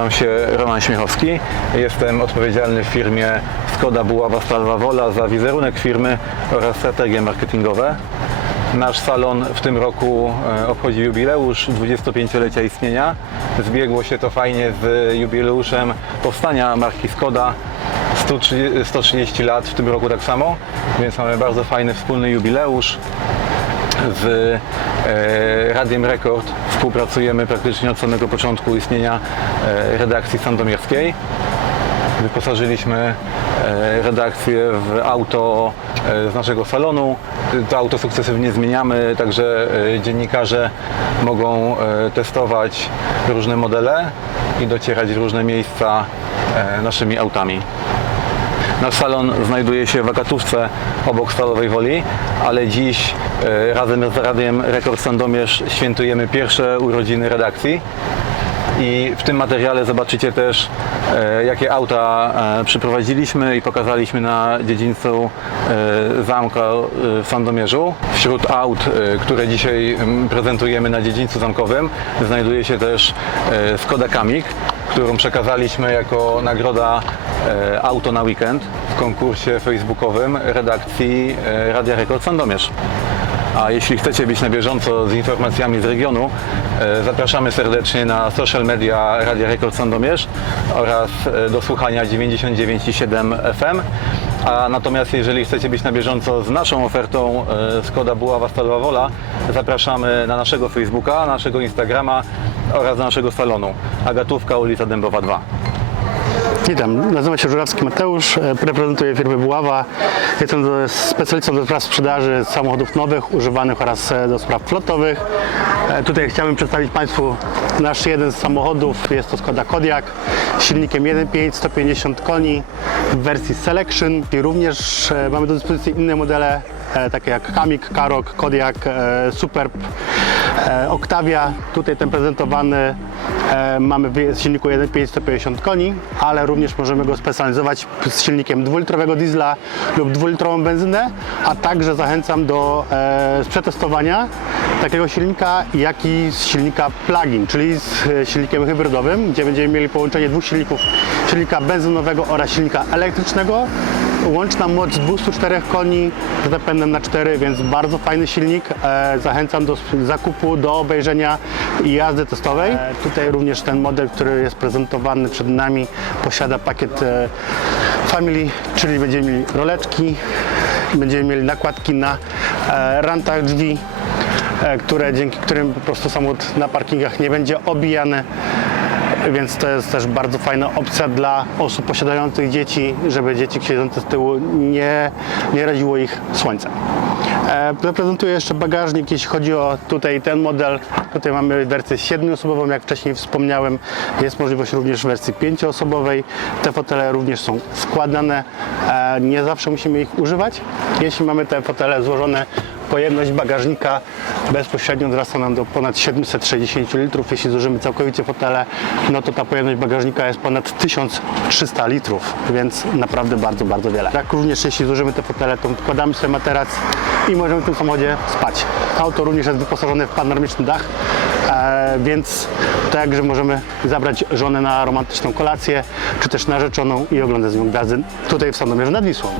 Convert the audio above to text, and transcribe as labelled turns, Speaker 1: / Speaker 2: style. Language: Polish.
Speaker 1: Nazywam się Roman Śmiechowski. Jestem odpowiedzialny w firmie Skoda Buława Stalwa Wola za wizerunek firmy oraz strategie marketingowe. Nasz salon w tym roku e, obchodzi jubileusz 25-lecia istnienia. Zbiegło się to fajnie z jubileuszem powstania marki Skoda. 130, 130 lat w tym roku tak samo, więc mamy bardzo fajny wspólny jubileusz z e, Radiem Rekord współpracujemy praktycznie od samego początku istnienia e, redakcji sandomierskiej. Wyposażyliśmy e, redakcję w auto z naszego salonu. To auto sukcesywnie zmieniamy, także dziennikarze mogą testować różne modele i docierać w różne miejsca naszymi autami. Nasz salon znajduje się w Akatówce obok Stalowej Woli, ale dziś e, razem z Radiem Rekord Sandomierz świętujemy pierwsze urodziny redakcji. I w tym materiale zobaczycie też, e, jakie auta e, przyprowadziliśmy i pokazaliśmy na dziedzińcu zamka w Sandomierzu. Wśród aut, które dzisiaj prezentujemy na dziedzińcu zamkowym, znajduje się też Skoda Kamik, którą przekazaliśmy jako nagroda Auto na Weekend w konkursie facebookowym redakcji e, Radia Rekord Sandomierz. A jeśli chcecie być na bieżąco z informacjami z regionu, e, zapraszamy serdecznie na social media Radia Rekord Sandomierz oraz e, do słuchania 99,7 FM. A natomiast jeżeli chcecie być na bieżąco z naszą ofertą e, Skoda Buława Stalowa Wola, zapraszamy na naszego Facebooka, naszego Instagrama oraz naszego salonu. Agatówka, ulica Dębowa 2.
Speaker 2: Witam, nazywam się Żurawski Mateusz, e, reprezentuję firmę Buława. Jestem specjalistą do spraw sprzedaży samochodów nowych, używanych oraz e, do spraw flotowych. E, Tutaj chciałbym przedstawić Państwu nasz jeden z samochodów, jest to Skoda Kodiaq, z silnikiem 1.5, 150 koni w wersji Selection i również mamy do dyspozycji inne modele, takie jak Kamik, Karok, Kodiaq, e, Superb, e, Octavia. Tutaj ten prezentowany e, mamy w silniku 1.5 150 koni, ale również możemy go specjalizować z silnikiem 2-litrowego diesla lub 2-litrową benzynę, a także zachęcam do e, przetestowania takiego silnika, jak i z silnika plug-in, czyli z e, silnikiem hybrydowym, gdzie będziemy mieli połączenie dwóch silników, silnika benzynowego oraz silnika elektrycznego. Łączna moc 204 koni z napędem na 4, więc bardzo fajny silnik. E, zachęcam do zakupu, do obejrzenia i jazdy testowej. E, tutaj również ten model, który jest prezentowany przed nami, posiada pakiet e, Family, czyli będziemy mieli roleczki, będziemy mieli nakładki na rantach drzwi, które, dzięki którym po prostu samochód na parkingach nie będzie obijany. Więc to jest też bardzo fajna opcja dla osób posiadających dzieci, żeby dzieci siedzące z tyłu nie, nie raziło ich słońce. E, Zaprezentuję jeszcze bagażnik, jeśli chodzi o tutaj ten model. Tutaj mamy wersję 7-osobową, jak wcześniej wspomniałem. Jest możliwość również wersji 5-osobowej. Te fotele również są składane. E, Nie zawsze musimy ich używać. Jeśli mamy te fotele złożone Pojemność bagażnika bezpośrednio wzrasta nam do ponad 760 litrów. Jeśli zużymy całkowicie fotele, no to ta pojemność bagażnika jest ponad 1300 litrów, więc naprawdę bardzo, bardzo wiele. Tak również jeśli zużymy te fotele, to wkładamy sobie materac i możemy w tym samochodzie spać. Auto również jest wyposażone w panoramiczny dach, e, więc także możemy zabrać żonę na romantyczną kolację, czy też narzeczoną i oglądać z nią gwiazdy tutaj w Sandomierzu nad Wisłą.